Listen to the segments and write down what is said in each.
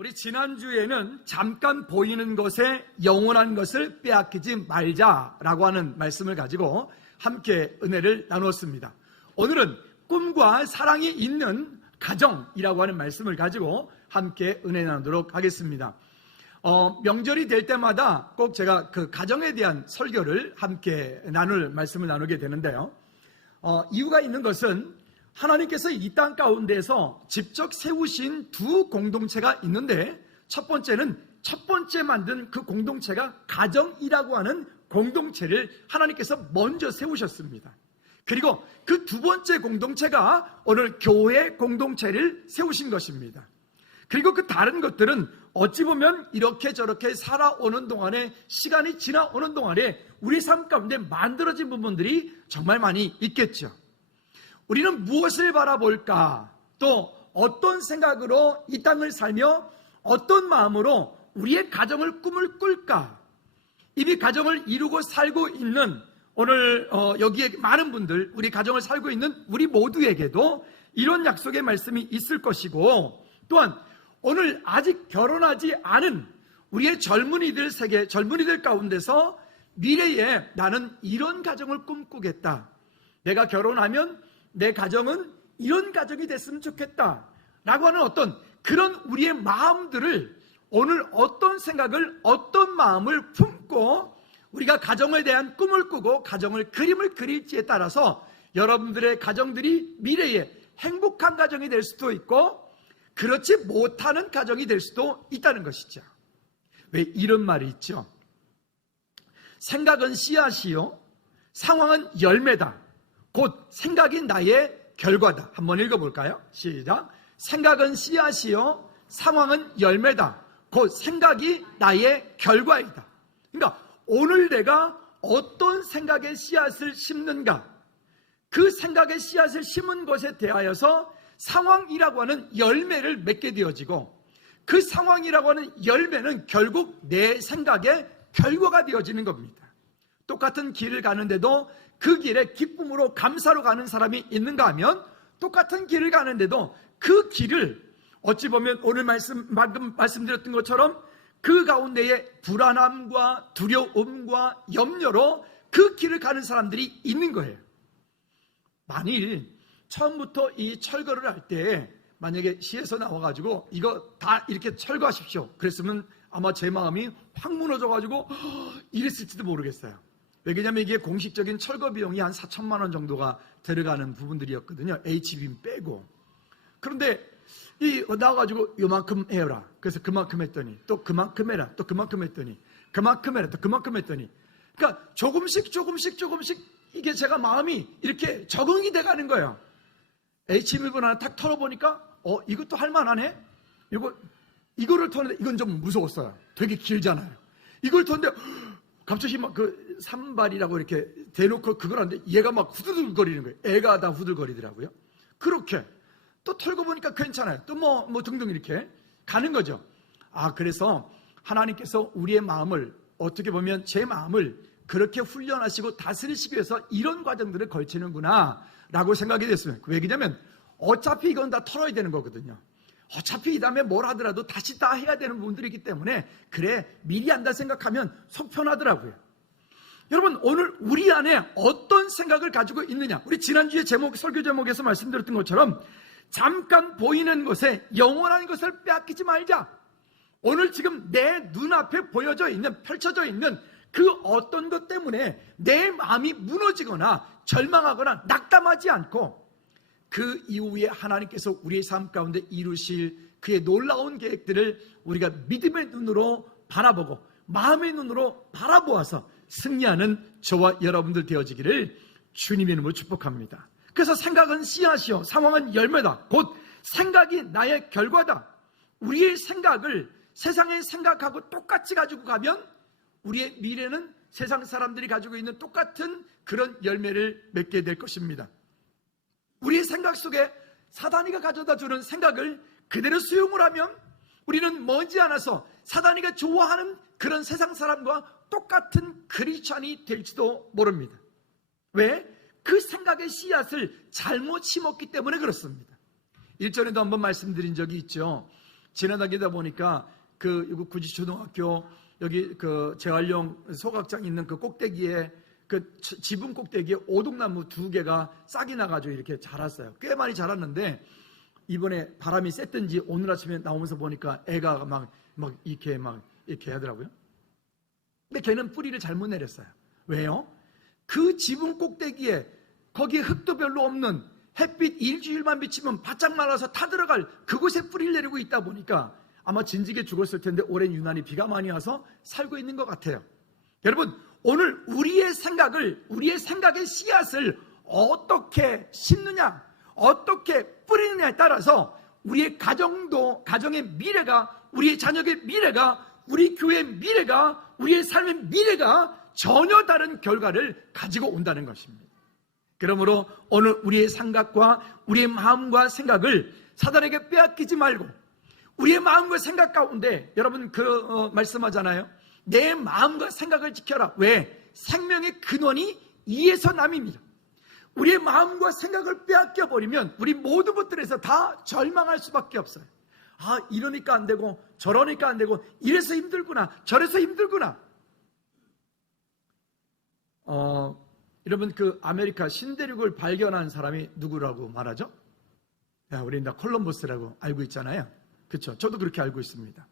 우리 지난주에는 잠깐 보이는 것에 영원한 것을 빼앗기지 말자라고 하는 말씀을 가지고 함께 은혜를 나누었습니다. 오늘은 꿈과 사랑이 있는 가정이라고 하는 말씀을 가지고 함께 은혜 나누도록 하겠습니다. 명절이 될 때마다 꼭 제가 그 가정에 대한 설교를 함께 말씀을 나누게 되는데요. 이유가 있는 것은 하나님께서 이 땅 가운데서 직접 세우신 두 공동체가 있는데, 첫 번째 만든 그 공동체가 가정이라고 하는 공동체를 하나님께서 먼저 세우셨습니다. 그리고 그 두 번째 공동체가 오늘 교회 공동체를 세우신 것입니다. 그리고 그 다른 것들은 어찌 보면 이렇게 저렇게 살아오는 동안에, 시간이 지나오는 동안에 우리 삶 가운데 만들어진 부분들이 정말 많이 있겠죠. 우리는 무엇을 바라볼까? 또 어떤 생각으로 이 땅을 살며 어떤 마음으로 우리의 가정을 꿈을 꿀까? 이미 가정을 이루고 살고 있는 오늘 여기에 많은 분들, 우리 가정을 살고 있는 우리 모두에게도 이런 약속의 말씀이 있을 것이고, 또한 오늘 아직 결혼하지 않은 우리의 젊은이들 세계, 젊은이들 가운데서 미래에 나는 이런 가정을 꿈꾸겠다, 내가 결혼하면 내 가정은 이런 가정이 됐으면 좋겠다 라고 하는 어떤 그런 우리의 마음들을, 오늘 어떤 생각을, 어떤 마음을 품고 우리가 가정에 대한 꿈을 꾸고 가정을 그림을 그릴지에 따라서 여러분들의 가정들이 미래에 행복한 가정이 될 수도 있고 그렇지 못하는 가정이 될 수도 있다는 것이죠. 왜 이런 말이 있죠? 생각은 씨앗이요, 상황은 열매다. 곧 생각이 나의 결과다. 한번 읽어볼까요? 시작. 생각은 씨앗이요, 상황은 열매다. 곧 생각이 나의 결과이다. 그러니까 오늘 내가 어떤 생각의 씨앗을 심는가, 그 생각의 씨앗을 심은 것에 대하여서 상황이라고 하는 열매를 맺게 되어지고, 그 상황이라고 하는 열매는 결국 내 생각의 결과가 되어지는 겁니다. 똑같은 길을 가는데도 그 길에 기쁨으로 감사로 가는 사람이 있는가 하면, 똑같은 길을 가는데도 그 길을 어찌 보면 오늘 방금 말씀드렸던 것처럼 그 가운데에 불안함과 두려움과 염려로 그 길을 가는 사람들이 있는 거예요. 만일 처음부터 이 철거를 할 때 만약에 시에서 나와가지고 이거 다 이렇게 철거하십시오 그랬으면 아마 제 마음이 확 무너져가지고 이랬을지도 모르겠어요. 왜냐하면 이게 공식적인 철거 비용이 한 4천만 원 정도가 들어가는 부분들이었거든요. H빔 빼고. 그런데 나와가지고 요만큼 해라. 그래서 그만큼 했더니 또 그만큼 해라. 또 그만큼 했더니 그만큼 해라. 또 그만큼 했더니, 그러니까 조금씩 이게 제가 마음이 이렇게 적응이 돼가는 거예요. H빔을 하나 탁 털어보니까 이것도 할만하네. 이거를 터는데 이건 좀 무서웠어요. 되게 길잖아요. 이걸 터는데 갑자기 막 그 산발이라고 이렇게 대놓고 그걸 하는데 얘가 막 후들거리는 거예요. 애가 다 후들거리더라고요. 그렇게 또 털고 보니까 괜찮아요. 또 뭐 등등 이렇게 가는 거죠. 그래서 하나님께서 우리의 마음을, 어떻게 보면 제 마음을 그렇게 훈련하시고 다스리시기 위해서 이런 과정들을 걸치는구나 라고 생각이 됐어요. 왜냐면 어차피 이건 다 털어야 되는 거거든요. 어차피 이 다음에 뭘 하더라도 다시 다 해야 되는 부분들이기 때문에, 그래 미리 한다 생각하면 속 편하더라고요. 여러분, 오늘 우리 안에 어떤 생각을 가지고 있느냐, 우리 지난주에 설교 제목에서 말씀드렸던 것처럼 잠깐 보이는 것에 영원한 것을 빼앗기지 말자. 오늘 지금 내 눈앞에 펼쳐져 있는 그 어떤 것 때문에 내 마음이 무너지거나 절망하거나 낙담하지 않고, 그 이후에 하나님께서 우리의 삶 가운데 이루실 그의 놀라운 계획들을 우리가 믿음의 눈으로 바라보고 마음의 눈으로 바라보아서 승리하는 저와 여러분들 되어지기를 주님의 이름으로 축복합니다. 그래서 생각은 씨앗이요, 상황은 열매다. 곧 생각이 나의 결과다. 우리의 생각을 세상의 생각하고 똑같이 가지고 가면 우리의 미래는 세상 사람들이 가지고 있는 똑같은 그런 열매를 맺게 될 것입니다. 우리의 생각 속에 사단이가 가져다 주는 생각을 그대로 수용을 하면 우리는 머지않아서 사단이가 좋아하는 그런 세상 사람과 똑같은 크리스찬이 될지도 모릅니다. 왜? 그 생각의 씨앗을 잘못 심었기 때문에 그렇습니다. 일전에도 한번 말씀드린 적이 있죠. 지나다니다 보니까 그 구지초등학교 여기 그 재활용 소각장 있는 그 꼭대기에 그 지붕 꼭대기에 오동나무 2개가 싹이 나가지고 이렇게 자랐어요. 꽤 많이 자랐는데 이번에 바람이 셌든지 오늘 아침에 나오면서 보니까 애가 막 이렇게 하더라고요. 근데 걔는 뿌리를 잘못 내렸어요. 왜요? 그 지붕 꼭대기에 거기에 흙도 별로 없는 햇빛 일주일만 비치면 바짝 말라서 타들어갈 그곳에 뿌리를 내리고 있다 보니까 아마 진지게 죽었을 텐데 올해는 유난히 비가 많이 와서 살고 있는 것 같아요. 여러분, 오늘 우리의 생각의 씨앗을 어떻게 심느냐, 어떻게 뿌리느냐에 따라서 우리의 가정의 미래가, 우리의 자녀의 미래가, 우리 교회의 미래가, 우리의 삶의 미래가 전혀 다른 결과를 가지고 온다는 것입니다. 그러므로 오늘 우리의 생각과 우리의 마음과 생각을 사단에게 빼앗기지 말고 우리의 마음과 생각 가운데 여러분 말씀하잖아요. 내 마음과 생각을 지켜라. 왜? 생명의 근원이 이에서 남입니다. 우리의 마음과 생각을 빼앗겨 버리면 우리 모든 것들에서 다 절망할 수밖에 없어요. 이러니까 안 되고 저러니까 안 되고 이래서 힘들구나 저래서 힘들구나. 여러분 아메리카 신대륙을 발견한 사람이 누구라고 말하죠? 우리 다 콜럼버스라고 알고 있잖아요. 그렇죠? 저도 그렇게 알고 있습니다.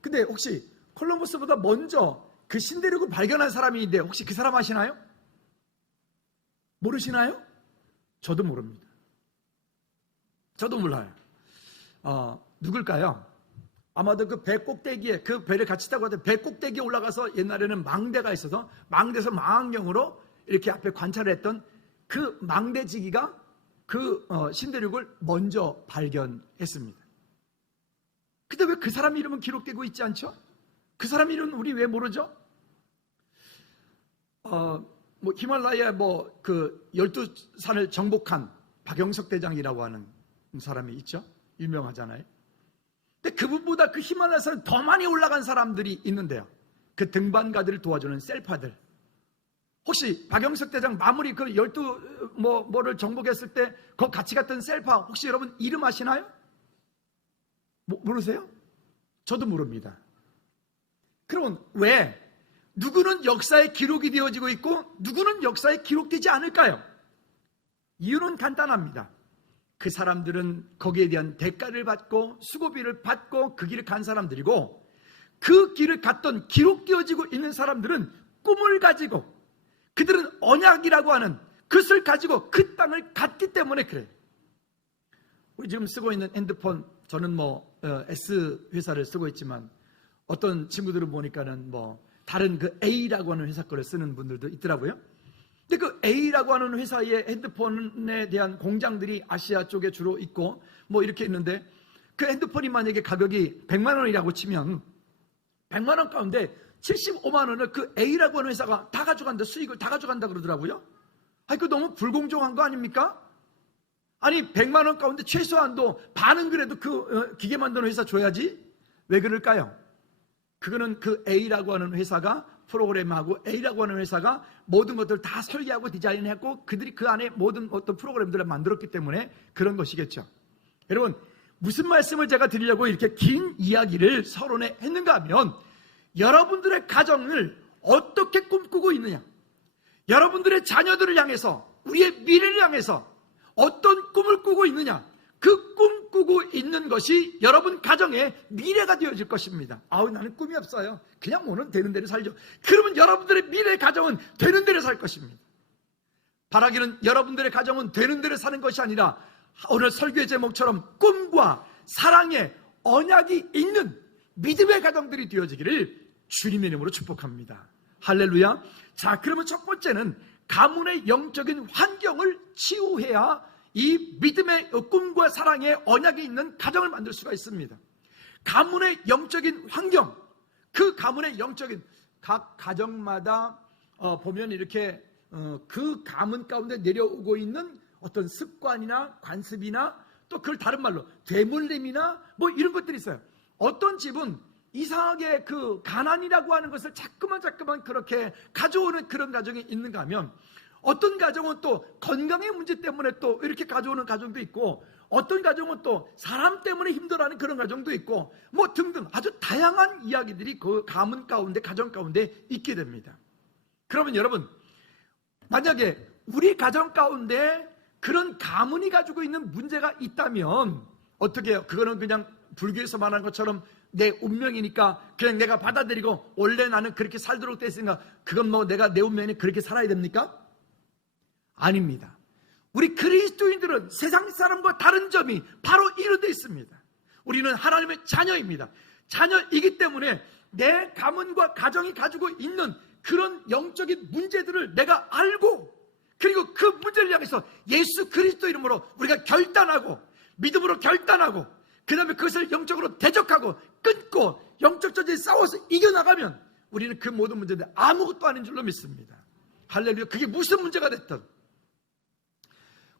근데 혹시 콜럼버스보다 먼저 그 신대륙을 발견한 사람이 있는데 혹시 그 사람 아시나요? 모르시나요? 저도 모릅니다. 저도 몰라요. 누굴까요? 아마도 그 배 꼭대기에 그 배를 같이 타고 배 꼭대기에 올라가서 옛날에는 망대가 있어서 망대에서 망원경으로 이렇게 앞에 관찰을 했던 그 망대지기가 신대륙을 먼저 발견했습니다. 근데 왜 그 사람 이름은 기록되고 있지 않죠? 그 사람 이름은 우리 왜 모르죠? 히말라야 12산을 정복한 박영석 대장이라고 하는 사람이 있죠? 유명하잖아요. 근데 그분보다 그 히말라야산을 더 많이 올라간 사람들이 있는데요. 그 등반가들을 도와주는 셀파들. 혹시 박영석 대장 마무리 12뭐를 정복했을 때 거기 같이 갔던 셀파 혹시 여러분 이름 아시나요? 모르세요? 저도 모릅니다. 그러면 왜 누구는 역사에 기록이 되어지고 있고 누구는 역사에 기록되지 않을까요? 이유는 간단합니다. 그 사람들은 거기에 대한 대가를 받고 수고비를 받고 그 길을 간 사람들이고 그 길을 갔던 기록되어지고 있는 사람들은 꿈을 가지고 그들은 언약이라고 하는 그것을 가지고 그 땅을 갔기 때문에 그래요. 우리 지금 쓰고 있는 핸드폰 저는 S 회사를 쓰고 있지만 어떤 친구들은 보니까는 다른 A라고 하는 회사 거를 쓰는 분들도 있더라고요. 근데 그 A라고 하는 회사의 핸드폰에 대한 공장들이 아시아 쪽에 주로 있고 이렇게 있는데 그 핸드폰이 만약에 가격이 100만 원이라고 치면 100만 원 가운데 75만 원을 그 A라고 하는 회사가 다 가져간다, 수익을 다 가져간다 그러더라고요. 그거 너무 불공정한 거 아닙니까? 아니 100만 원 가운데 최소한도 반은 그래도 그 기계 만드는 회사 줘야지. 왜 그럴까요? 그거는 그 A라고 하는 회사가 프로그램하고 A라고 하는 회사가 모든 것들을 다 설계하고 디자인했고 그들이 그 안에 모든 어떤 프로그램들을 만들었기 때문에 그런 것이겠죠. 여러분 무슨 말씀을 제가 드리려고 이렇게 긴 이야기를 서론에 했는가 하면 여러분들의 가정을 어떻게 꿈꾸고 있느냐, 여러분들의 자녀들을 향해서 우리의 미래를 향해서 어떤 꿈을 꾸고 있느냐, 그 꿈꾸고 있는 것이 여러분 가정의 미래가 되어질 것입니다. 나는 꿈이 없어요. 그냥 오늘 되는 대로 살죠. 그러면 여러분들의 미래 가정은 되는 대로 살 것입니다. 바라기는 여러분들의 가정은 되는 대로 사는 것이 아니라 오늘 설교의 제목처럼 꿈과 사랑의 언약이 있는 믿음의 가정들이 되어지기를 주님의 이름으로 축복합니다. 할렐루야. 자, 그러면 첫 번째는 가문의 영적인 환경을 치유해야 이 믿음의 꿈과 사랑의 언약이 있는 가정을 만들 수가 있습니다. 가문의 영적인 환경, 그 가문의 영적인 각 가정마다 보면 이렇게 그 가문 가운데 내려오고 있는 어떤 습관이나 관습이나 또 그걸 다른 말로 되물림이나 이런 것들이 있어요. 어떤 집은 이상하게 그 가난이라고 하는 것을 자꾸만 그렇게 가져오는 그런 가정이 있는가 하면 어떤 가정은 또 건강의 문제 때문에 또 이렇게 가져오는 가정도 있고 어떤 가정은 또 사람 때문에 힘들어하는 그런 가정도 있고 뭐 등등 아주 다양한 이야기들이 그 가문 가운데, 가정 가운데 있게 됩니다. 그러면 여러분, 만약에 우리 가정 가운데 그런 가문이 가지고 있는 문제가 있다면 어떻게 해요? 그거는 그냥 불교에서 말하는 것처럼 내 운명이니까 그냥 내가 받아들이고 원래 나는 그렇게 살도록 됐으니까 그건 뭐 내가 내 운명이 그렇게 살아야 됩니까? 아닙니다. 우리 그리스도인들은 세상 사람과 다른 점이 바로 이루어져 있습니다. 우리는 하나님의 자녀입니다. 자녀이기 때문에 내 가문과 가정이 가지고 있는 그런 영적인 문제들을 내가 알고, 그리고 그 문제를 향해서 예수 그리스도 이름으로 우리가 결단하고, 믿음으로 결단하고, 그 다음에 그것을 영적으로 대적하고 끊고 영적 전쟁에 싸워서 이겨나가면 우리는 그 모든 문제들 아무것도 아닌 줄로 믿습니다. 할렐루야. 그게 무슨 문제가 됐든.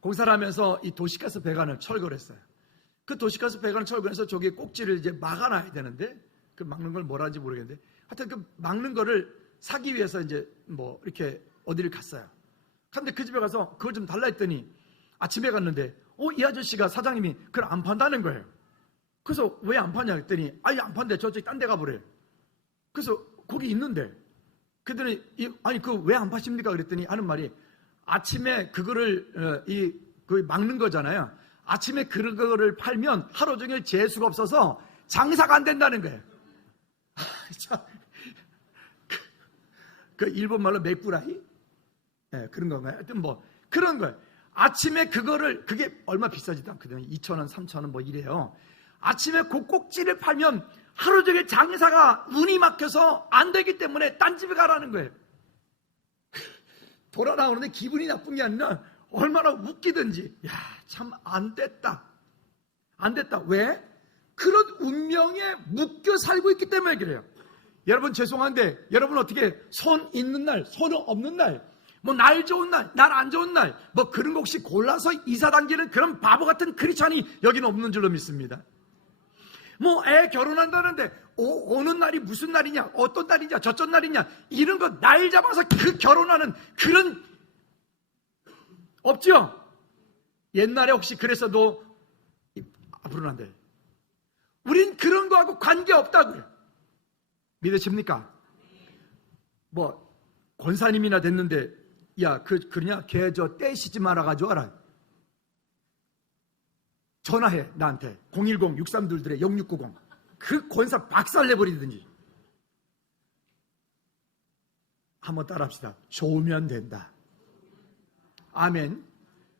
공사를 하면서 이 도시가스 배관을 철거를 했어요. 그 도시가스 배관을 철거해서 저기 꼭지를 이제 막아놔야 되는데, 그 막는 걸 뭐라 하는지 모르겠는데, 하여튼 그 막는 거를 사기 위해서 이제 뭐 이렇게 어디를 갔어요. 근데 그 집에 가서 그걸 좀 달라 했더니 아침에 갔는데 이 아저씨가, 사장님이 그걸 안 판다는 거예요. 그래서 왜 안 파냐 했더니 아니 안 판대, 저쪽에 딴 데 가보래. 그래서 거기 있는데, 그랬더니 아니 그 왜 안 파십니까 그랬더니 하는 말이, 아침에 그거를 그 막는 거잖아요. 아침에 그거를 팔면 하루 종일 재수가 없어서 장사가 안 된다는 거예요. 그 일본 말로 메꾸라히? 네, 그런 건가요? 하여튼 뭐 그런 거예요. 아침에 그거를, 그게 얼마 비싸지도 않거든요. 2,000원, 3,000원 뭐 이래요. 아침에 그 꼭지를 팔면 하루 종일 장사가 운이 막혀서 안 되기 때문에 딴 집에 가라는 거예요. 돌아 나오는데 기분이 나쁜 게 아니라 얼마나 웃기든지, 야, 참 안 됐다. 안 됐다. 왜? 그런 운명에 묶여 살고 있기 때문에 그래요. 여러분 죄송한데, 여러분 어떻게 손 있는 날, 손 없는 날, 뭐 날 좋은 날, 날 안 좋은 날, 뭐 그런 거 혹시 골라서 이사 당기는 그런 바보 같은 크리스찬이 여기는 없는 줄로 믿습니다. 뭐 애 결혼한다는데 오는 날이 무슨 날이냐, 어떤 날이냐, 저쩐 날이냐, 이런 거 날 잡아서 그 결혼하는 그런, 없죠? 옛날에 혹시 그래서도 앞으로는 안 돼. 우린 그런 거하고 관계없다고요. 믿으십니까? 뭐 권사님이나 됐는데, 야, 그러냐? 걔 저 떼시지 말아가지고 알아. 전화해 나한테 010-6322-0690. 그 권사 박살내버리든지. 한번 따라합시다. 좋으면 된다. 아멘.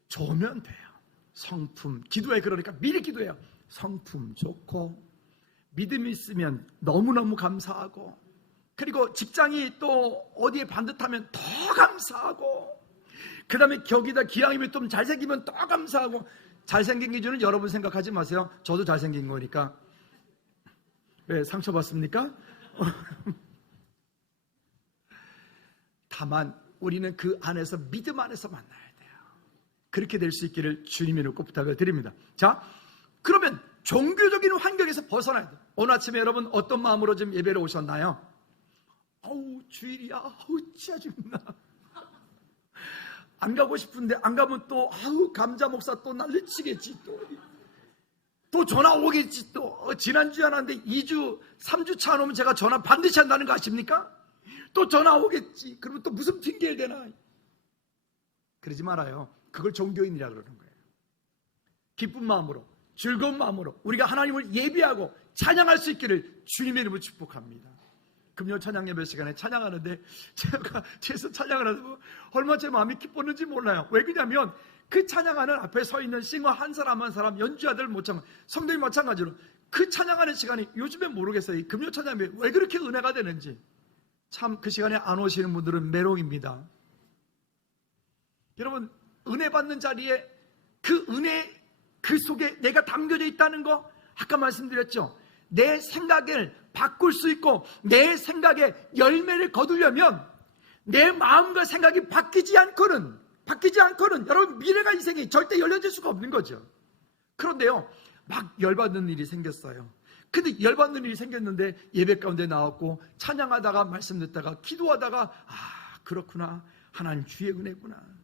좋으면 돼요. 성품 기도해. 그러니까 미리 기도해요. 성품 좋고 믿음이 있으면 너무너무 감사하고, 그리고 직장이 또 어디에 반듯하면 더 감사하고, 그 다음에 격이다 기왕이면 좀 잘생기면 더 감사하고. 잘생긴 기준은 여러분 생각하지 마세요. 저도 잘생긴 거니까. 왜 상처받습니까? 다만 우리는 그 안에서, 믿음 안에서 만나야 돼요. 그렇게 될 수 있기를 주님의 이름으로 부탁을 드립니다. 자, 그러면 종교적인 환경에서 벗어나야 돼요. 오늘 아침에 여러분 어떤 마음으로 지금 예배를 오셨나요? 아우 주일이야, 아우 짜증나, 안 가고 싶은데 안 가면 또 아우 감자 목사 또 난리치겠지, 또 전화 오겠지, 또 지난주에 하는데 2주 3주 차 안 오면 제가 전화 반드시 한다는 거 아십니까? 또 전화 오겠지. 그러면 또 무슨 핑계를 대나. 그러지 말아요. 그걸 종교인이라 그러는 거예요. 기쁜 마음으로, 즐거운 마음으로 우리가 하나님을 예배하고 찬양할 수 있기를 주님의 이름으로 축복합니다. 금요 찬양 예배 시간에 찬양하는데 제가 뒤에서 찬양을 하고 얼마나 제 마음이 기뻤는지 몰라요. 왜 그러냐면 그 찬양하는 앞에 서 있는 싱어 한 사람 한 사람, 연주자들 모창, 성도님 마찬가지로 그 찬양하는 시간이 요즘에 모르겠어요. 이 금요 찬양 예배 왜 그렇게 은혜가 되는지. 참 그 시간에 안 오시는 분들은 메롱입니다. 여러분 은혜 받는 자리에 그 은혜 그 속에 내가 담겨져 있다는 거, 아까 말씀드렸죠. 내 생각을 바꿀 수 있고 내 생각에 열매를 거두려면 내 마음과 생각이 바뀌지 않고는 여러분 미래가 인생이 절대 열려질 수가 없는 거죠. 그런데요, 막 열받는 일이 생겼어요. 근데 열받는 일이 생겼는데 예배 가운데 나왔고 찬양하다가 말씀 듣다가 기도하다가 그렇구나, 하나님 주의 은혜구나.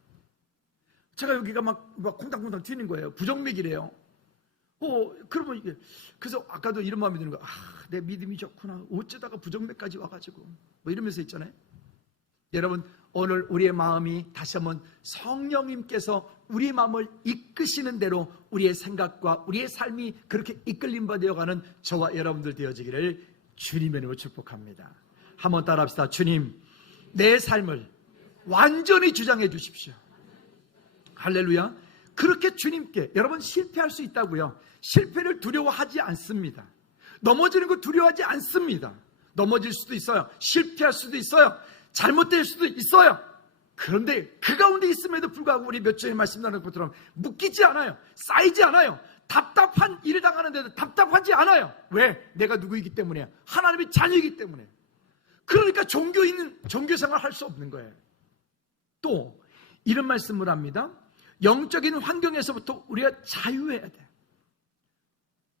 제가 여기가 막 콩닥콩닥 튀는 거예요. 부정맥이래요. 그러면 이게, 그래서 아까도 이런 마음이 드는 거야. 내 믿음이 좋구나. 어쩌다가 부정맥까지 와가지고. 뭐 이러면서 있잖아요. 여러분, 오늘 우리의 마음이 다시 한번 성령님께서 우리의 마음을 이끄시는 대로 우리의 생각과 우리의 삶이 그렇게 이끌림 받아가는 저와 여러분들 되어지기를 주님의 이름으로 축복합니다. 한번 따라합시다. 주님, 내 삶을 완전히 주장해 주십시오. 할렐루야. 그렇게 주님께, 여러분 실패할 수 있다고요. 실패를 두려워하지 않습니다. 넘어지는 거 두려워하지 않습니다. 넘어질 수도 있어요. 실패할 수도 있어요. 잘못될 수도 있어요. 그런데 그 가운데 있음에도 불구하고 우리 몇 주에 말씀 나누는 것처럼 묶이지 않아요. 쌓이지 않아요. 답답한 일을 당하는데도 답답하지 않아요. 왜? 내가 누구이기 때문에, 하나님의 자녀이기 때문에. 그러니까 종교생활 할 수 없는 거예요. 또 이런 말씀을 합니다. 영적인 환경에서부터 우리가 자유해야 돼.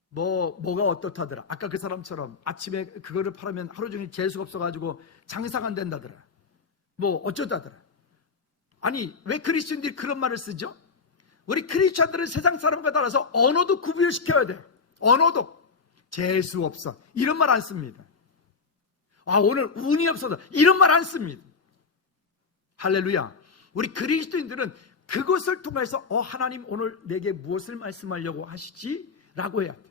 뭐가 어떻다더라. 아까 그 사람처럼 아침에 그거를 팔으면 하루 종일 재수가 없어가지고 장사가 안 된다더라. 뭐 어쩌다더라. 아니, 왜 그리스도인들이 그런 말을 쓰죠? 우리 크리스천들은 세상 사람과 달라서 언어도 구별시켜야 돼. 언어도. 재수 없어. 이런 말 안 씁니다. 오늘 운이 없어서. 이런 말 안 씁니다. 할렐루야. 우리 그리스도인들은 그것을 통해서 하나님 오늘 내게 무엇을 말씀하려고 하시지? 라고 해야 돼.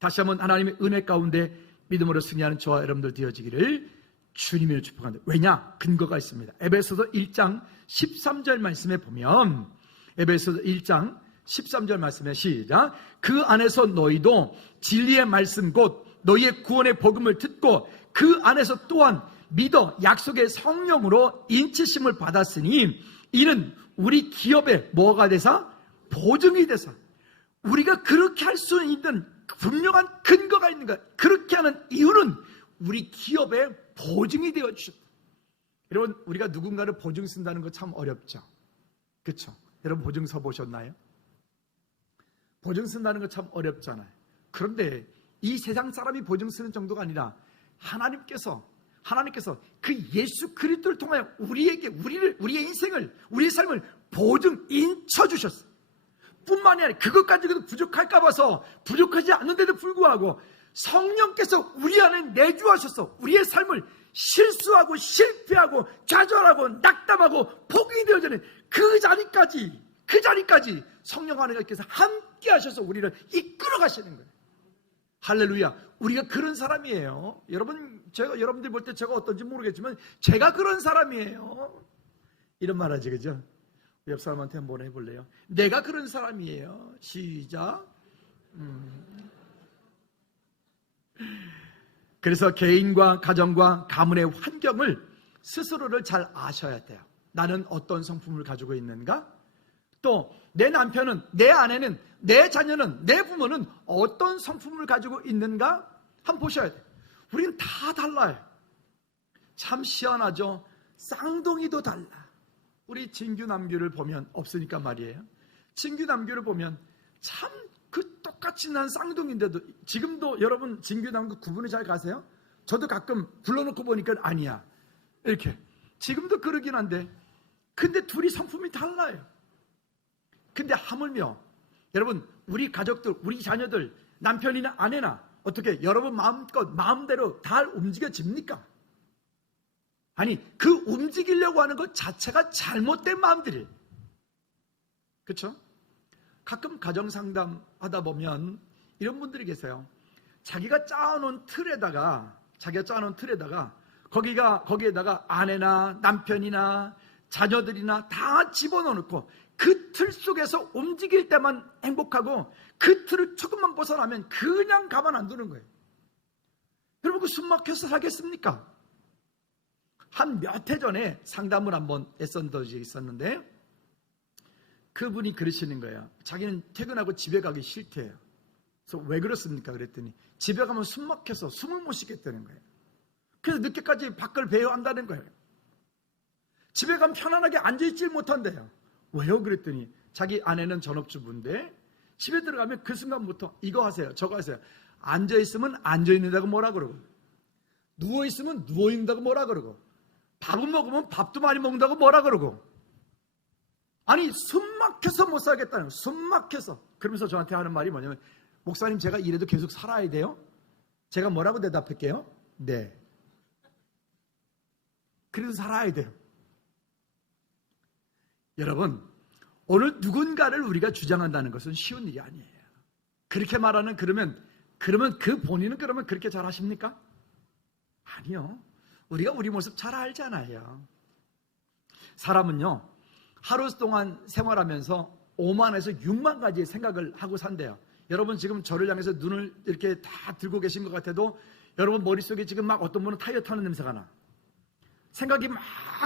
다시 한번 하나님의 은혜 가운데 믿음으로 승리하는 저와 여러분들 되어지기를 주님의 축복합니다. 왜냐? 근거가 있습니다. 에베소서 1장 13절 말씀에 보면, 에베소서 1장 13절 말씀에 시작. 그 안에서 너희도 진리의 말씀 곧 너희의 구원의 복음을 듣고 그 안에서 또한 믿어 약속의 성령으로 인치심을 받았으니 이는 우리 기업의 뭐가 되사? 보증이 되사. 우리가 그렇게 할 수 있는 분명한 근거가 있는 거야. 그렇게 하는 이유는 우리 기업의 보증이 되어 주셨다. 여러분, 우리가 누군가를 보증 쓴다는 거 참 어렵죠. 그렇죠? 여러분 보증서 보셨나요? 보증 쓴다는 거 참 어렵잖아요. 그런데 이 세상 사람이 보증 쓰는 정도가 아니라 하나님께서 그 예수 그리스도를 통하여 우리에게 우리의 인생을, 우리의 삶을 보증 인쳐 주셨어요. 뿐만이 아니라 그것 가지고도 부족할까 봐서 부족하지 않는데도 불구하고 성령께서 우리 안에 내주하셔서 우리의 삶을 실수하고 실패하고 좌절하고 낙담하고 포기되어지는 그 자리까지 성령 하나님께서 함께 하셔서 우리를 이끌어 가시는 거예요. 할렐루야. 우리가 그런 사람이에요. 여러분들 볼 때 제가 어떤지 모르겠지만 제가 그런 사람이에요. 이런 말 하지, 그죠? 옆 사람한테 한번 해볼래요? 내가 그런 사람이에요. 시작. 그래서 개인과 가정과 가문의 환경을 스스로를 잘 아셔야 돼요. 나는 어떤 성품을 가지고 있는가? 또 내 남편은, 내 아내는, 내 자녀는, 내 부모는 어떤 성품을 가지고 있는가? 한번 보셔야 돼요. 우리는 다 달라요. 참 희한하죠? 쌍둥이도 달라. 우리 진규남규를 보면, 없으니까 말이에요. 진규남규를 보면 참 그 똑같이 난 쌍둥이인데도, 지금도 여러분 진규남규 구분이 잘 가세요? 저도 가끔 불러놓고 보니까 아니야, 이렇게. 지금도 그러긴 한데, 근데 둘이 성품이 달라요. 근데 하물며 여러분, 우리 가족들, 우리 자녀들, 남편이나 아내나 어떻게 여러분 마음대로 다 움직여집니까? 아니, 그 움직이려고 하는 것 자체가 잘못된 마음들이에요. 그렇죠? 가끔 가정상담 하다 보면 이런 분들이 계세요. 자기가 짜놓은 틀에다가 거기에다가 아내나 남편이나 자녀들이나 다 집어넣고 그 틀 속에서 움직일 때만 행복하고 그 틀을 조금만 벗어나면 그냥 가만 안 두는 거예요. 여러분, 그 숨 막혀서 살겠습니까? 한 몇 해 전에 상담을 한번 했었던 적이 있었는데, 그분이 그러시는 거예요. 자기는 퇴근하고 집에 가기 싫대요. 그래서 왜 그렇습니까? 그랬더니 집에 가면 숨 막혀서 숨을 못 쉬겠다는 거예요. 그래서 늦게까지 밖을 배회한다는 거예요. 집에 가면 편안하게 앉아있질 못한대요. 왜요? 그랬더니 자기 아내는 전업주부인데 집에 들어가면 그 순간부터 이거 하세요, 저거 하세요. 앉아있으면 앉아있는다고 뭐라 그러고, 누워있으면 누워있는다고 뭐라 그러고, 밥을 먹으면 밥도 많이 먹는다고 뭐라 그러고. 아니, 숨 막혀서 못 살겠다는 거예요. 숨 막혀서. 그러면서 저한테 하는 말이 뭐냐면, 목사님 제가 이래도 계속 살아야 돼요? 제가 뭐라고 대답할게요? 네. 그래도 살아야 돼요. 여러분, 오늘 누군가를 우리가 주장한다는 것은 쉬운 일이 아니에요. 그렇게 말하는, 그러면 그 본인은 그러면 그렇게 잘 하십니까? 아니요. 우리가 우리 모습 잘 알잖아요. 사람은요, 하루 동안 생활하면서 5만에서 6만 가지의 생각을 하고 산대요. 여러분 지금 저를 향해서 눈을 이렇게 다 들고 계신 것 같아도 여러분 머릿속에 지금 막 어떤 분은 타이어 타는 냄새가 나. 생각이 막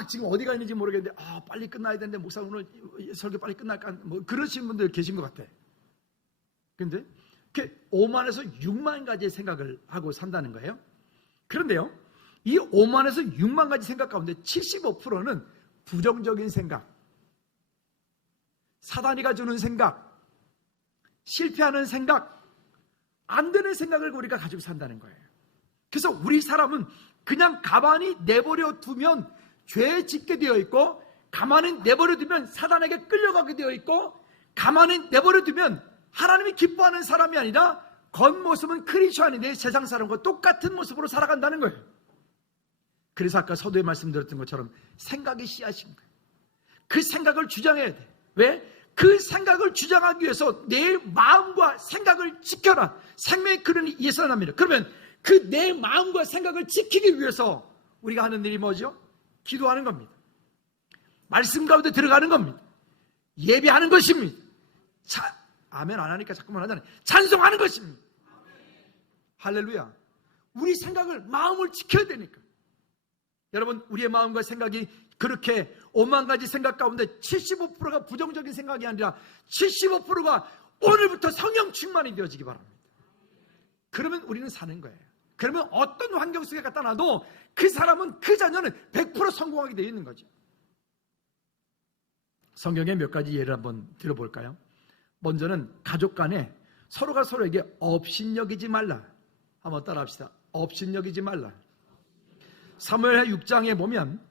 지금 어디가 있는지 모르겠는데, 빨리 끝나야 되는데 목사 오늘 설교 빨리 끝날까, 뭐 그러신 분들 계신 것 같아. 근데 5만에서 6만 가지의 생각을 하고 산다는 거예요. 그런데요, 이 5만에서 6만 가지 생각 가운데 75%는 부정적인 생각, 사단이가 주는 생각, 실패하는 생각, 안 되는 생각을 우리가 가지고 산다는 거예요. 그래서 우리 사람은 그냥 가만히 내버려 두면 죄에 짓게 되어 있고, 가만히 내버려 두면 사단에게 끌려가게 되어 있고, 가만히 내버려 두면 하나님이 기뻐하는 사람이 아니라 겉모습은 크리스천인데 세상 사람과 똑같은 모습으로 살아간다는 거예요. 그래서 아까 서두에 말씀드렸던 것처럼 생각이 씨앗인 거예요. 그 생각을 주장해야 돼. 왜? 그 생각을 주장하기 위해서 내 마음과 생각을 지켜라. 생명의 근원이 예선합니다. 그러면 그 내 마음과 생각을 지키기 위해서 우리가 하는 일이 뭐죠? 기도하는 겁니다. 말씀 가운데 들어가는 겁니다. 예배하는 것입니다. 아멘 안 하니까 자꾸만 하잖아요. 찬송하는 것입니다. 할렐루야. 우리 생각을, 마음을 지켜야 되니까. 여러분, 우리의 마음과 생각이 그렇게 5만 가지 생각 가운데 75%가 부정적인 생각이 아니라 75%가 오늘부터 성령 충만이 되어지기 바랍니다. 그러면 우리는 사는 거예요. 그러면 어떤 환경 속에 갖다 놔도 그 사람은, 그 자녀는 100% 성공하게 되어 있는 거죠. 성경의 몇 가지 예를 한번 들어볼까요? 먼저는 가족 간에 서로가 서로에게 업신여기지 말라. 한번 따라합시다. 업신여기지 말라. 사무엘하 6장에 보면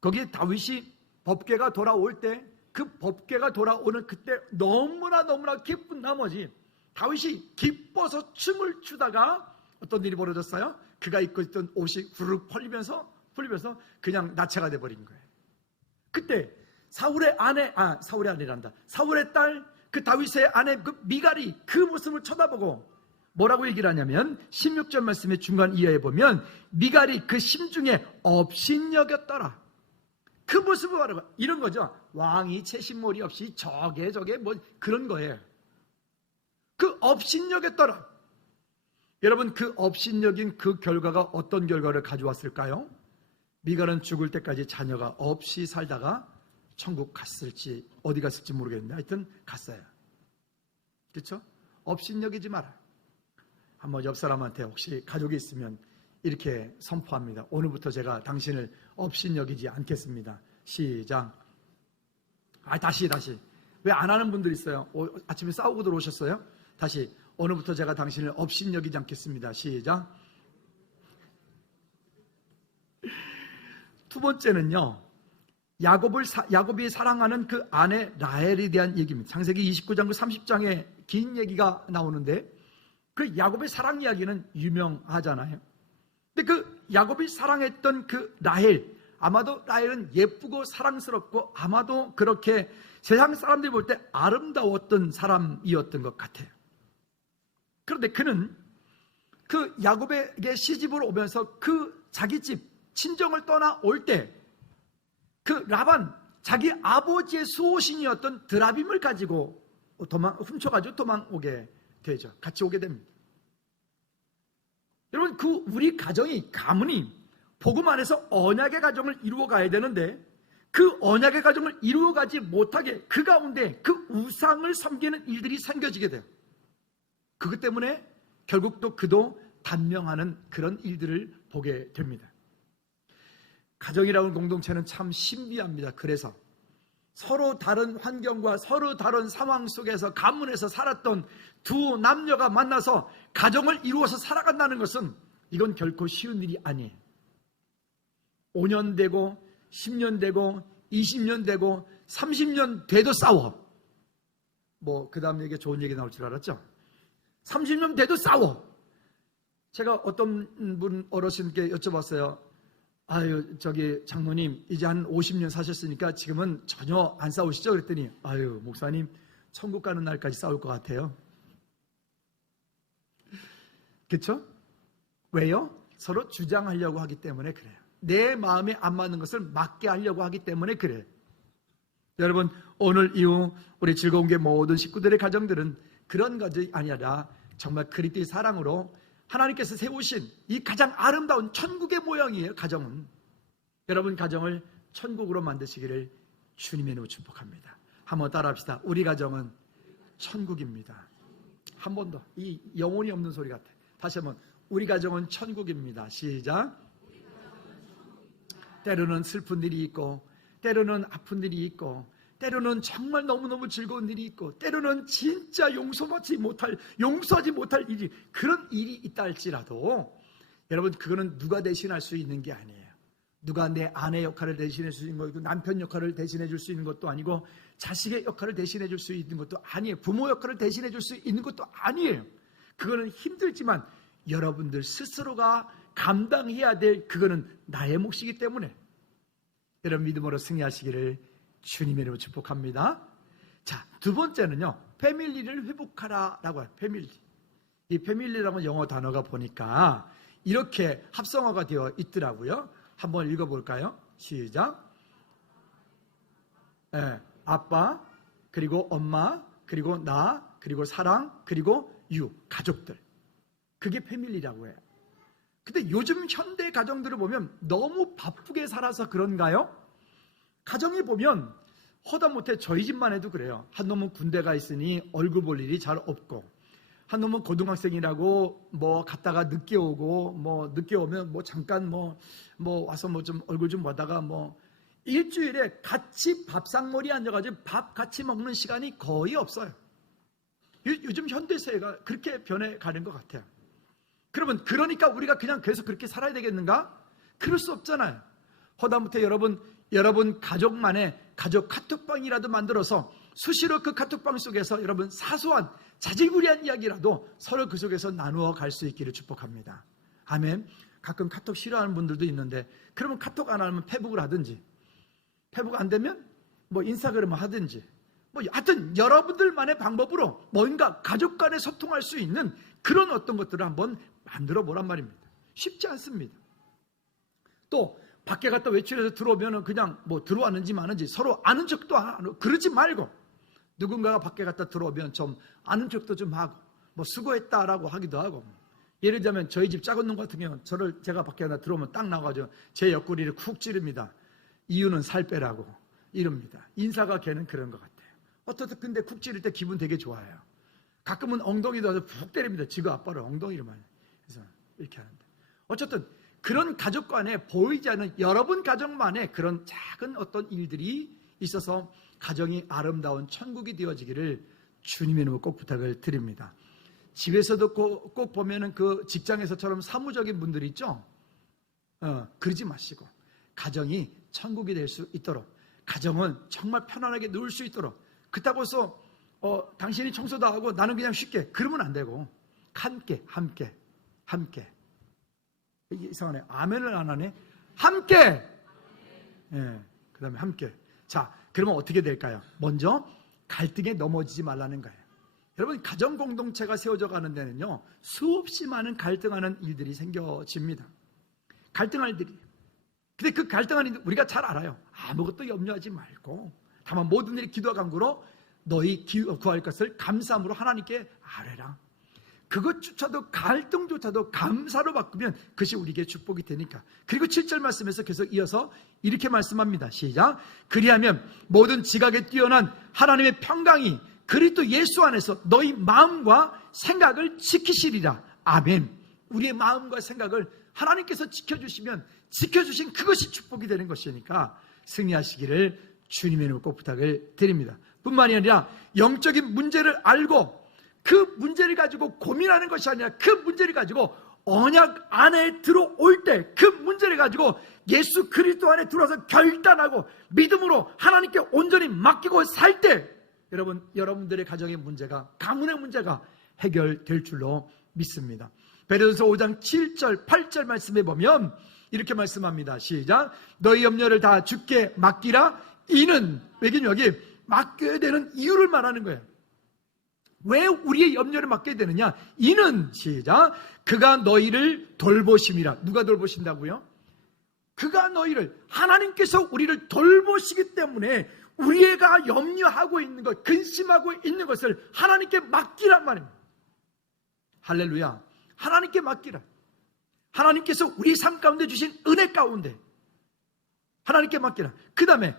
거기에 다윗이 법궤가 돌아올 때, 그 법궤가 돌아오는 그때 너무나 기쁜 나머지 다윗이 기뻐서 춤을 추다가 어떤 일이 벌어졌어요? 그가 입고 있던 옷이 후루룩 풀리면서 그냥 나체가 돼버린 거예요. 그때 사울의 딸, 그 다윗의 아내 그 미갈이 그 모습을 쳐다보고 뭐라고 얘기를 하냐면 16절 말씀의 중간 이하에 보면 미갈이 그 심중에 업신여겼더라. 그 모습을 말하고 이런 거죠. 왕이 채신몰이 없이 저게 뭐 그런 거예요. 그 업신여겼더라. 여러분, 그 업신여긴 그 결과가 어떤 결과를 가져왔을까요? 미갈은 죽을 때까지 자녀가 없이 살다가 천국 갔을지 어디 갔을지 모르겠는데 하여튼 갔어요. 그렇죠? 업신여기지 마라. 한번 옆 사람한테 혹시 가족이 있으면 이렇게 선포합니다. 오늘부터 제가 당신을 업신여기지 않겠습니다. 시작. 다시. 왜 안 하는 분들 있어요? 아침에 싸우고 들어오셨어요? 다시. 오늘부터 제가 당신을 업신여기지 않겠습니다. 시작. 두 번째는요, 야곱이 사랑하는 그 아내 라헬에 대한 얘기입니다. 창세기 29장 30장에 긴 얘기가 나오는데 그 야곱의 사랑 이야기는 유명하잖아요. 근데 그 야곱이 사랑했던 그 라헬, 아마도 라헬은 예쁘고 사랑스럽고 아마도 그렇게 세상 사람들이 볼 때 아름다웠던 사람이었던 것 같아요. 그런데 그는 그 야곱에게 시집을 오면서 그 자기 집 친정을 떠나올 때 그 라반, 자기 아버지의 수호신이었던 드라빔을 가지고 훔쳐가지고 도망오게 되죠. 같이 오게 됩니다. 여러분, 우리 가정이, 가문이 복음 안에서 언약의 가정을 이루어 가야 되는데 그 언약의 가정을 이루어 가지 못하게 그 가운데 그 우상을 섬기는 일들이 생겨지게 돼요. 그것 때문에 결국 또 그도 단명하는 그런 일들을 보게 됩니다. 가정이라는 공동체는 참 신비합니다. 그래서 서로 다른 환경과 서로 다른 상황 속에서 가문에서 살았던 두 남녀가 만나서 가정을 이루어서 살아간다는 것은 이건 결코 쉬운 일이 아니에요. 5년 되고 10년 되고 20년 되고 30년 돼도 싸워. 그 다음 얘기에 좋은 얘기 나올 줄 알았죠? 30년 돼도 싸워. 제가 어떤 분 어르신께 여쭤봤어요. 아유, 저기 장모님 이제 한 50년 사셨으니까 지금은 전혀 안 싸우시죠? 그랬더니 아유, 목사님 천국 가는 날까지 싸울 것 같아요. 그렇죠? 왜요? 서로 주장하려고 하기 때문에 그래요. 내 마음에 안 맞는 것을 맞게 하려고 하기 때문에 그래요. 여러분, 오늘 이후 우리 즐거운 게 모든 식구들의 가정들은 그런 것이 아니라 정말 그리스도의 사랑으로 하나님께서 세우신 이 가장 아름다운 천국의 모양이에요. 가정은. 여러분 가정을 천국으로 만드시기를 주님의 이름으로 축복합니다. 한번 따라합시다. 우리 가정은 천국입니다. 한 번 더. 이 영혼이 없는 소리 같아. 다시 한번. 우리 가정은 천국입니다. 시작. 때로는 슬픈 일이 있고, 때로는 아픈 일이 있고, 때로는 정말 너무너무 즐거운 일이 있고, 때로는 진짜 용서하지 못할 일이, 그런 일이 있다 할지라도 여러분, 그거는 누가 대신할 수 있는 게 아니에요. 누가 내 아내 역할을 대신해 줄 수 있는 것이고, 남편 역할을 대신해 줄 수 있는 것도 아니고, 자식의 역할을 대신해 줄 수 있는 것도 아니에요. 부모 역할을 대신해 줄 수 있는 것도 아니에요. 그거는 힘들지만 여러분들 스스로가 감당해야 될, 그거는 나의 몫이기 때문에 여러분 믿음으로 승리하시기를 주님의 이름으로 축복합니다. 자, 두 번째는요, 패밀리를 회복하라라고 해요. 패밀리. 이 패밀리라는 영어 단어가 보니까 이렇게 합성어가 되어 있더라고요. 한번 읽어볼까요? 시작. 네, 아빠, 그리고 엄마, 그리고 나, 그리고 사랑, 그리고 가족들. 그게 패밀리라고 해요. 근데 요즘 현대 가정들을 보면 너무 바쁘게 살아서 그런가요? 가정에 보면 허다못해 저희 집만 해도 그래요. 한 놈은 군대가 있으니 얼굴 볼 일이 잘 없고, 한 놈은 고등학생이라고 갔다가 늦게 오고, 늦게 오면 잠깐 와서 좀 얼굴 좀 보다가 일주일에 같이 밥상머리에 앉아가지고 밥 같이 먹는 시간이 거의 없어요. 요즘 현대사회가 그렇게 변해가는 것 같아요. 그러니까 우리가 그냥 계속 그렇게 살아야 되겠는가? 그럴 수 없잖아요. 허다못해 여러분 가족만의 가족 카톡방이라도 만들어서 수시로 그 카톡방 속에서 여러분 사소한 자질구레한 이야기라도 서로 그 속에서 나누어 갈 수 있기를 축복합니다. 아멘. 가끔 카톡 싫어하는 분들도 있는데, 그러면 카톡 안 하면 페북을 하든지, 페북 안 되면 인스타그램을 하든지, 하여튼 여러분들만의 방법으로 뭔가 가족 간에 소통할 수 있는 그런 어떤 것들을 한번 만들어 보란 말입니다. 쉽지 않습니다. 또 밖에 갔다 외출해서 들어오면 그냥 들어왔는지 마는지 서로 아는 척도 안 하고, 그러지 말고 누군가가 밖에 갔다 들어오면 좀 아는 척도 좀 하고, 수고했다라고 하기도 하고. 예를 들자면 저희 집 작은 놈 같은 경우는 제가 밖에 갔다 들어오면 딱 나가가지고 제 옆구리를 쿡 찌릅니다. 이유는 살 빼라고 이럽니다. 인사가 걔는 그런 것 같아요. 근데 쿡 찌를 때 기분 되게 좋아요. 가끔은 엉덩이도 아주 푹 때립니다. 지가 아빠를 엉덩이로 많이. 그래서 이렇게 하는데, 어쨌든 그런 가족 간에 보이지 않는 여러분 가정만의 그런 작은 어떤 일들이 있어서 가정이 아름다운 천국이 되어지기를 주님의 이름으로 꼭 부탁을 드립니다. 집에서도 꼭 보면은 그 직장에서처럼 사무적인 분들이 있죠. 그러지 마시고 가정이 천국이 될 수 있도록, 가정은 정말 편안하게 누울 수 있도록. 그렇다고 해서 당신이 청소도 하고 나는 그냥 쉽게, 그러면 안 되고 함께. 이게 이상하네. 아멘을 안 하네. 함께. 그 다음에 함께. 자, 그러면 어떻게 될까요? 먼저 갈등에 넘어지지 말라는 거예요. 여러분, 가정 공동체가 세워져 가는 데는요, 수없이 많은 갈등하는 일들이 생겨집니다. 갈등할 일들이. 근데 그 갈등하는 일 우리가 잘 알아요. 아무것도 염려하지 말고 다만 모든 일이 기도와 간구로 너희 구할 것을 감사함으로 하나님께 아뢰라. 그것조차도, 갈등조차도 감사로 바꾸면 그것이 우리에게 축복이 되니까. 그리고 7절 말씀에서 계속 이어서 이렇게 말씀합니다. 시작. 그리하면 모든 지각에 뛰어난 하나님의 평강이 그리스도 예수 안에서 너희 마음과 생각을 지키시리라. 아멘. 우리의 마음과 생각을 하나님께서 지켜주시면 지켜주신 그것이 축복이 되는 것이니까 승리하시기를 주님의 이름으로 꼭 부탁을 드립니다. 뿐만이 아니라 영적인 문제를 알고 그 문제를 가지고 고민하는 것이 아니라 그 문제를 가지고 언약 안에 들어올 때 그 문제를 가지고 예수 그리스도 안에 들어와서 결단하고 믿음으로 하나님께 온전히 맡기고 살 때 여러분들의 가정의 문제가, 가문의 문제가 해결될 줄로 믿습니다. 베드로서 5장 7절 8절 말씀에 보면 이렇게 말씀합니다. 시작. 너희 염려를 다 주께 맡기라. 이는, 왜긴 여기 맡겨야 되는 이유를 말하는 거예요. 왜 우리의 염려를 맡게 되느냐? 이는, 시작, 그가 너희를 돌보심이라. 누가 돌보신다고요? 그가 너희를, 하나님께서 우리를 돌보시기 때문에 우리가 염려하고 있는 것, 근심하고 있는 것을 하나님께 맡기란 말입니다. 할렐루야. 하나님께 맡기라. 하나님께서 우리 삶 가운데 주신 은혜 가운데 하나님께 맡기라. 그 다음에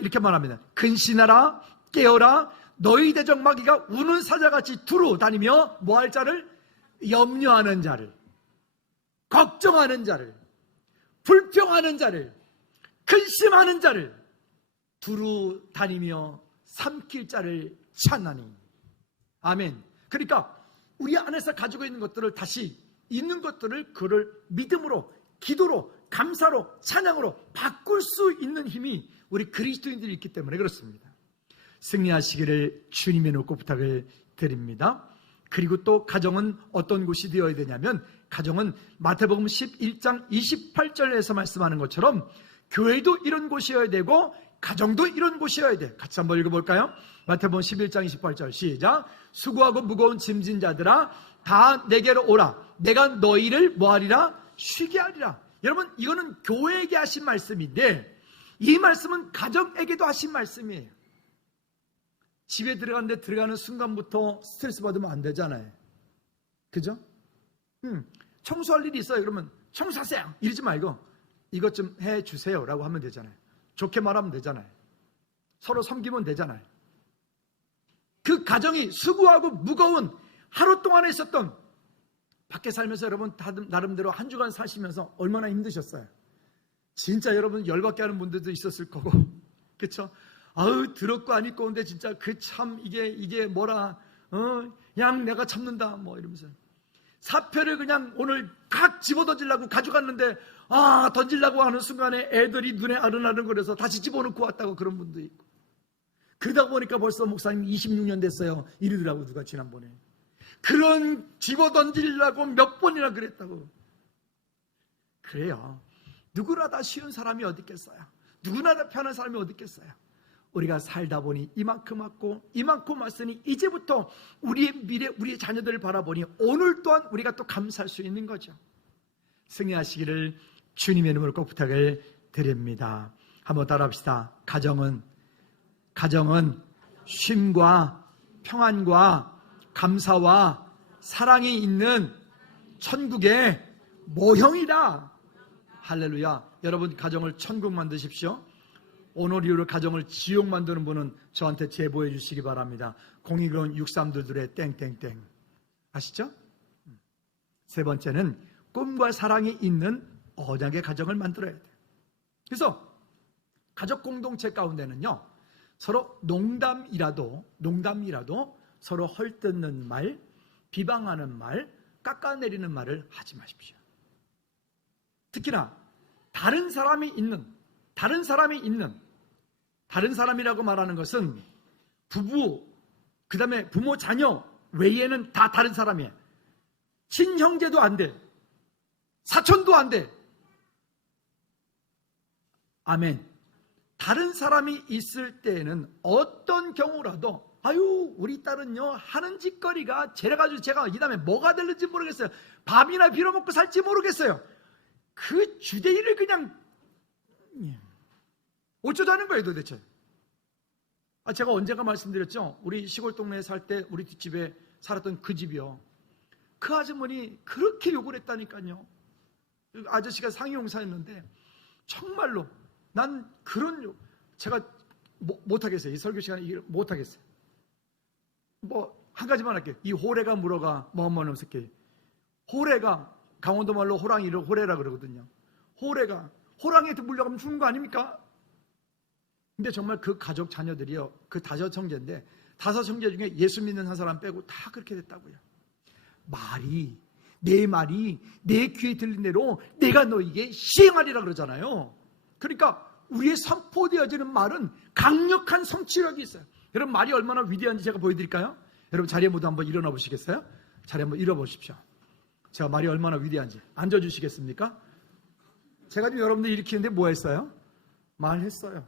이렇게 말합니다. 근신하라, 깨어라. 너희 대적 마귀가 우는 사자같이 두루 다니며 뭐 할 자를? 염려하는 자를, 걱정하는 자를, 불평하는 자를, 근심하는 자를 두루 다니며 삼킬 자를 찾나니. 아멘. 그러니까 우리 안에서 가지고 있는 것들을 다시, 있는 것들을 그를 믿음으로, 기도로, 감사로, 찬양으로 바꿀 수 있는 힘이 우리 그리스도인들이 있기 때문에 그렇습니다. 승리하시기를 주님의 높고 부탁을 드립니다. 그리고 또 가정은 어떤 곳이 되어야 되냐면, 가정은 마태복음 11장 28절에서 말씀하는 것처럼 교회도 이런 곳이어야 되고 가정도 이런 곳이어야 돼. 같이 한번 읽어볼까요? 마태복음 11장 28절 시작. 수고하고 무거운 짐진 자들아 다 내게로 오라. 내가 너희를 뭐하리라? 쉬게 하리라. 여러분, 이거는 교회에게 하신 말씀인데 이 말씀은 가정에게도 하신 말씀이에요. 집에 들어가는 순간부터 스트레스 받으면 안 되잖아요. 그죠? 청소할 일이 있어요. 그러면 청소하세요 이러지 말고 이것 좀 해주세요 라고 하면 되잖아요. 좋게 말하면 되잖아요. 서로 섬기면 되잖아요. 그 가정이 수고하고 무거운 하루 동안에 있었던, 밖에 살면서 여러분 나름대로 한 주간 사시면서 얼마나 힘드셨어요. 진짜 여러분 열받게 하는 분들도 있었을 거고, 그렇죠? 아우 더럽고 안 입고 온데 진짜 그 참 이게 뭐라, 그냥 내가 참는다 뭐 이러면서 사표를 그냥 오늘 각 집어 던지려고 가져갔는데 던지려고 하는 순간에 애들이 눈에 아른아른거려서 다시 집어넣고 왔다고 그런 분도 있고, 그러다 보니까 벌써 목사님 26년 됐어요 이러더라고 누가 지난번에. 그런 집어 던지려고 몇 번이나 그랬다고. 그래요. 누구나 다 쉬운 사람이 어디 있겠어요. 누구나 다 편한 사람이 어디 있겠어요. 우리가 살다 보니 이만큼 왔고 이만큼 왔으니 이제부터 우리의 미래, 우리의 자녀들을 바라보니 오늘 또한 우리가 또 감사할 수 있는 거죠. 승리하시기를 주님의 이름으로 꼭 부탁을 드립니다. 한번 따라합시다. 가정은 쉼과 평안과 감사와 사랑이 있는 천국의 모형이다. 할렐루야. 여러분 가정을 천국 만드십시오. 오늘 이후로 가정을 지옥 만드는 분은 저한테 제보해 주시기 바랍니다. 010-6322 땡땡땡. 아시죠? 세 번째는 꿈과 사랑이 있는 언약의 가정을 만들어야 돼요. 그래서 가족 공동체 가운데는요, 서로 농담이라도 서로 헐뜯는 말, 비방하는 말, 깎아내리는 말을 하지 마십시오. 특히나 다른 사람이라고 말하는 것은 부부, 그 다음에 부모, 자녀 외에는 다 다른 사람이에요. 친형제도 안 돼. 사촌도 안 돼. 아멘. 다른 사람이 있을 때에는 어떤 경우라도 우리 딸은요 하는 짓거리가 제가 이 다음에 뭐가 될는지 모르겠어요. 밥이나 빌어먹고 살지 모르겠어요. 그 주대의를 그냥 어쩌자는 거예요 도대체. 제가 언젠가 말씀드렸죠. 우리 시골 동네에 살 때 우리 뒷집에 살았던 그 집이요. 그 아주머니 그렇게 욕을 했다니까요. 아저씨가 상위용사였는데 정말로 난 그런 욕 제가 못하겠어요. 이 설교 시간에 못하겠어요. 한 가지만 할게요. 이 호래가 물어가 뭐하면 새끼. 호래가 강원도 말로 호랑이를 호래라 그러거든요. 호래가 호랑이한테 물려가면 죽는 거 아닙니까? 근데 정말 그 가족 자녀들이요, 그 5형제인데 5형제 중에 예수 믿는 한 사람 빼고 다 그렇게 됐다고요. 내 말이 내 귀에 들린 대로 내가 너에게 시행하리라 그러잖아요. 그러니까 우리의 선포되어지는 말은 강력한 성취력이 있어요. 여러분 말이 얼마나 위대한지 제가 보여드릴까요? 여러분 자리에 모두 한번 일어나 보시겠어요? 자리에 한번 일어보십시오. 제가 말이 얼마나 위대한지. 앉아주시겠습니까? 제가 지금 여러분들 일으키는데 뭐 했어요? 말했어요.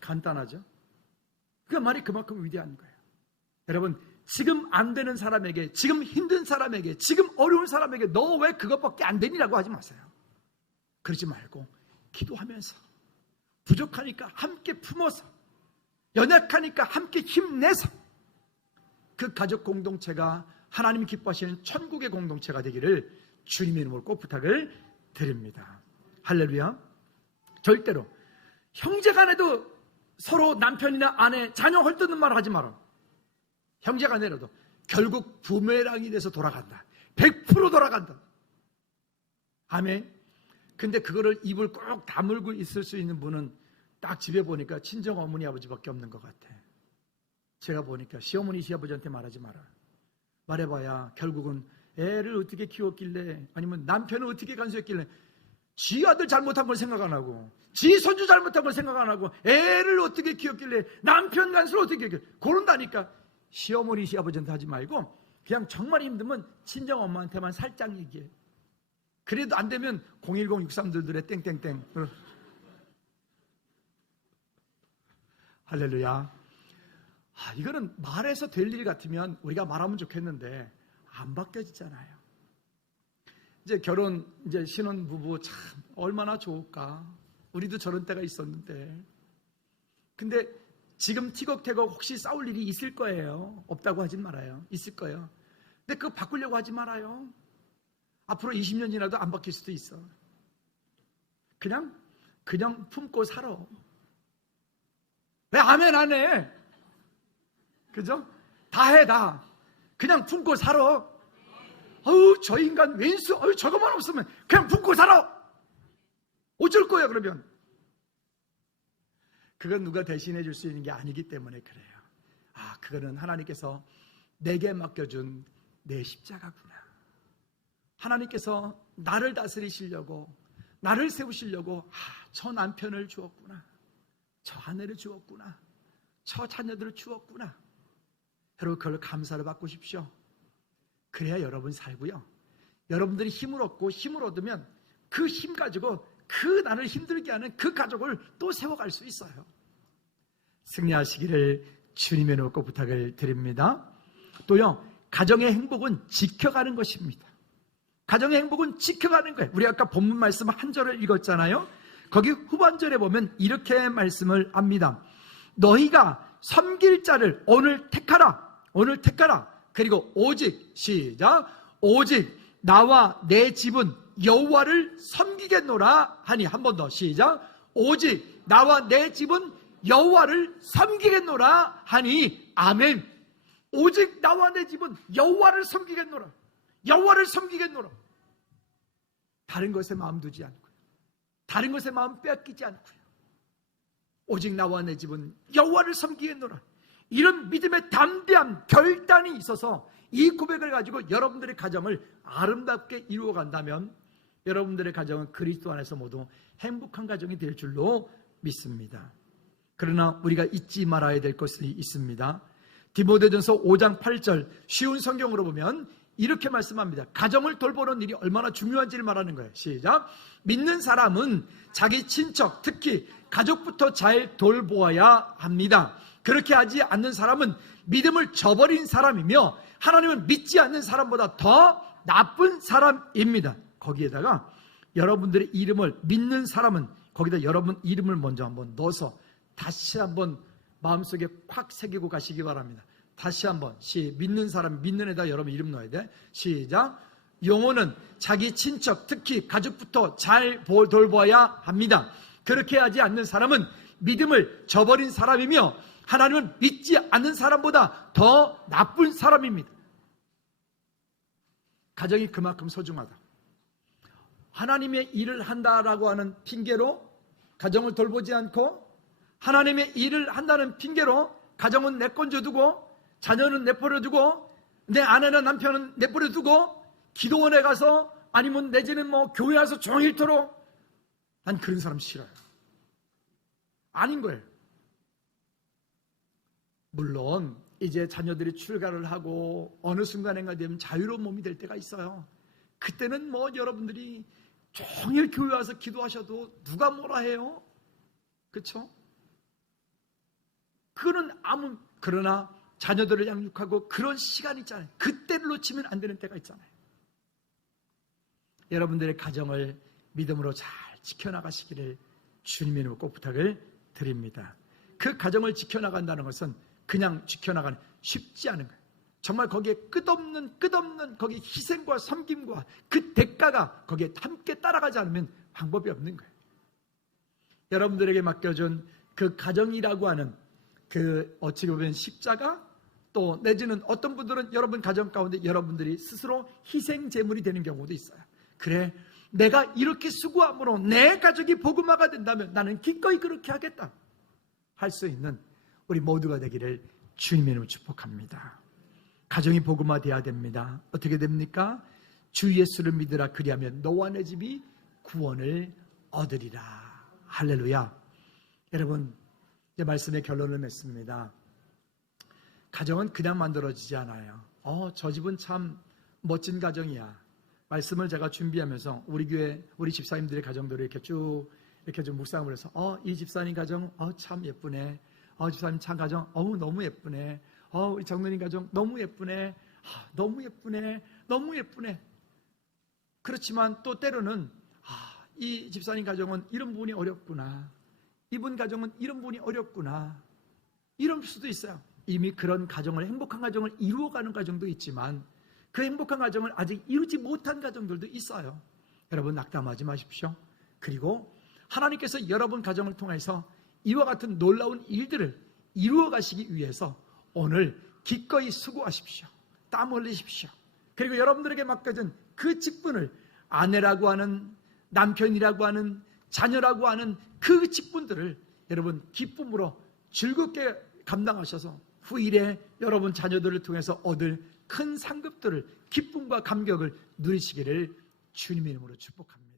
간단하죠? 그 말이 그만큼 위대한 거예요. 여러분 지금 안 되는 사람에게, 지금 힘든 사람에게, 지금 어려운 사람에게 너 왜 그것밖에 안 되니라고 하지 마세요. 그러지 말고 기도하면서, 부족하니까 함께 품어서, 연약하니까 함께 힘내서 그 가족 공동체가 하나님이 기뻐하시는 천국의 공동체가 되기를 주님의 이름으로 꼭 부탁을 드립니다. 할렐루야. 절대로 형제간에도 서로 남편이나 아내, 자녀 헐뜯는 말을 하지 마라. 형제간에라도 결국 부메랑이 돼서 돌아간다. 100% 돌아간다. 아멘. 근데 그거를 입을 꼭 다물고 있을 수 있는 분은 딱 집에 보니까 친정 어머니 아버지밖에 없는 것 같아. 제가 보니까 시어머니 시아버지한테 말하지 마라. 말해봐야 결국은 애를 어떻게 키웠길래, 아니면 남편을 어떻게 간수했길래 지 아들 잘못한 걸 생각 안 하고, 지 손주 잘못한 걸 생각 안 하고, 애를 어떻게 키웠길래 남편 간수를 어떻게 했길래 그런다니까. 시어머니 시아버지한테 하지 말고 그냥 정말 힘들면 친정 엄마한테만 살짝 얘기해. 그래도 안 되면 01063들들의 땡땡땡. 할렐루야. 이거는 말해서 될 일 같으면 우리가 말하면 좋겠는데 안 바뀌어지잖아요. 이제 결혼, 이제 신혼부부 참 얼마나 좋을까. 우리도 저런 때가 있었는데. 근데 지금 티격태격 혹시 싸울 일이 있을 거예요. 없다고 하진 말아요. 있을 거예요. 근데 그거 바꾸려고 하지 말아요. 앞으로 20년 지나도 안 바뀔 수도 있어. 그냥 품고 살아. 왜 아멘 안 해? 그죠? 다 해, 다. 그냥 품고 살아. 저 인간 왼수, 저것만 없으면 그냥 품고 살아. 어쩔 거야, 그러면. 그건 누가 대신해 줄 수 있는 게 아니기 때문에 그래요. 그거는 하나님께서 내게 맡겨준 내 십자가구나. 하나님께서 나를 다스리시려고, 나를 세우시려고 저 남편을 주었구나, 저 아내를 주었구나, 저 자녀들을 주었구나. 여러분 그걸 감사를 바꾸십시오. 그래야 여러분 살고요, 여러분들이 힘을 얻고 힘을 얻으면 그 힘 가지고 그 나를 힘들게 하는 그 가족을 또 세워갈 수 있어요. 승리하시기를 주님의 이름으로 부탁을 드립니다. 또요, 가정의 행복은 지켜가는 것입니다. 가정의 행복은 지켜가는 거예요. 우리 아까 본문 말씀 한 절을 읽었잖아요. 거기 후반절에 보면 이렇게 말씀을 합니다. 너희가 섬길 자를 오늘 택하라. 오늘 택하라. 그리고 오직, 시작, 오직 나와 내 집은 여호와를 섬기겠노라 하니. 한 번 더, 시작, 오직 나와 내 집은 여호와를 섬기겠노라 하니. 아멘. 오직 나와 내 집은 여호와를 섬기겠노라. 여호와를 섬기겠노라. 다른 것에 마음 두지 않고요, 다른 것에 마음 빼앗기지 않고요, 오직 나와 내 집은 여호와를 섬기겠노라. 이런 믿음의 담대한 결단이 있어서 이 고백을 가지고 여러분들의 가정을 아름답게 이루어간다면 여러분들의 가정은 그리스도 안에서 모두 행복한 가정이 될 줄로 믿습니다. 그러나 우리가 잊지 말아야 될 것이 있습니다. 디모데전서 5장 8절 쉬운 성경으로 보면 이렇게 말씀합니다. 가정을 돌보는 일이 얼마나 중요한지를 말하는 거예요. 시작. 믿는 사람은 자기 친척, 특히 가족부터 잘 돌보아야 합니다. 그렇게 하지 않는 사람은 믿음을 저버린 사람이며 하나님을 믿지 않는 사람보다 더 나쁜 사람입니다. 거기에다가 여러분들의 이름을, 믿는 사람은 거기다 여러분 이름을 먼저 한번 넣어서 다시 한번 마음속에 콱 새기고 가시기 바랍니다. 다시 한번 믿는 사람, 믿는 에다 여러분 이름 넣어야 돼. 시작. 영혼은 자기 친척, 특히 가족부터 잘 돌보아야 합니다. 그렇게 하지 않는 사람은 믿음을 저버린 사람이며 하나님을 믿지 않는 사람보다 더 나쁜 사람입니다. 가정이 그만큼 소중하다. 하나님의 일을 한다라고 하는 핑계로 가정을 돌보지 않고, 하나님의 일을 한다는 핑계로 가정은 내건져두고, 자녀는 내버려두고, 내 아내나 남편은 내버려두고, 기도원에 가서, 아니면 내지는 교회 와서 종일토록, 난 그런 사람 싫어요. 아닌 거예요. 물론 이제 자녀들이 출가를 하고 어느 순간인가 되면 자유로운 몸이 될 때가 있어요. 그때는 뭐 여러분들이 종일 교회 와서 기도하셔도 누가 뭐라 해요? 그렇죠? 그거는 그러나 자녀들을 양육하고 그런 시간이 있잖아요. 그때를 놓치면 안 되는 때가 있잖아요. 여러분들의 가정을 믿음으로 잘 지켜나가시기를 주님의 이름으로 꼭 부탁을 드립니다. 그 가정을 지켜나간다는 것은 그냥 지켜나가는 쉽지 않은 거예요. 정말 거기에 끝없는 거기에 희생과 섬김과 그 대가가 거기에 함께 따라가지 않으면 방법이 없는 거예요. 여러분들에게 맡겨준 그 가정이라고 하는 그 어찌 보면 십자가, 또 내지는 어떤 분들은 여러분 가정 가운데 여러분들이 스스로 희생 제물이 되는 경우도 있어요. 그래, 내가 이렇게 수고함으로 내 가족이 복음화가 된다면 나는 기꺼이 그렇게 하겠다 할 수 있는 우리 모두가 되기를 주님의 이름으로 축복합니다. 가정이 복음화되어야 됩니다. 어떻게 됩니까? 주 예수를 믿으라, 그리하면 너와 내 집이 구원을 얻으리라. 할렐루야. 여러분, 이제 말씀의 결론을 맺습니다. 가정은 그냥 만들어지지 않아요. 저 집은 참 멋진 가정이야. 말씀을 제가 준비하면서 우리 교회, 우리 집사님들의 가정들을 이렇게 쭉 이렇게 좀 묵상을 해서 이 집사님 가정 참 예쁘네. 집사님 참 가정 너무 예쁘네. 우리 장로님 가정 너무 예쁘네. 너무 예쁘네. 너무 예쁘네. 그렇지만 또 때로는 이 집사님 가정은 이런 부분이 어렵구나. 이분 가정은 이런 부분이 어렵구나. 이럴 수도 있어요. 이미 그런 가정을, 행복한 가정을 이루어가는 가정도 있지만 그 행복한 가정을 아직 이루지 못한 가정들도 있어요. 여러분 낙담하지 마십시오. 그리고 하나님께서 여러분 가정을 통해서 이와 같은 놀라운 일들을 이루어 가시기 위해서 오늘 기꺼이 수고하십시오. 땀 흘리십시오. 그리고 여러분들에게 맡겨진 그 직분을 아내라고 하는, 남편이라고 하는, 자녀라고 하는 그 직분들을 여러분 기쁨으로 즐겁게 감당하셔서 후일에 여러분 자녀들을 통해서 얻을 큰 상급들을, 기쁨과 감격을 누리시기를 주님의 이름으로 축복합니다.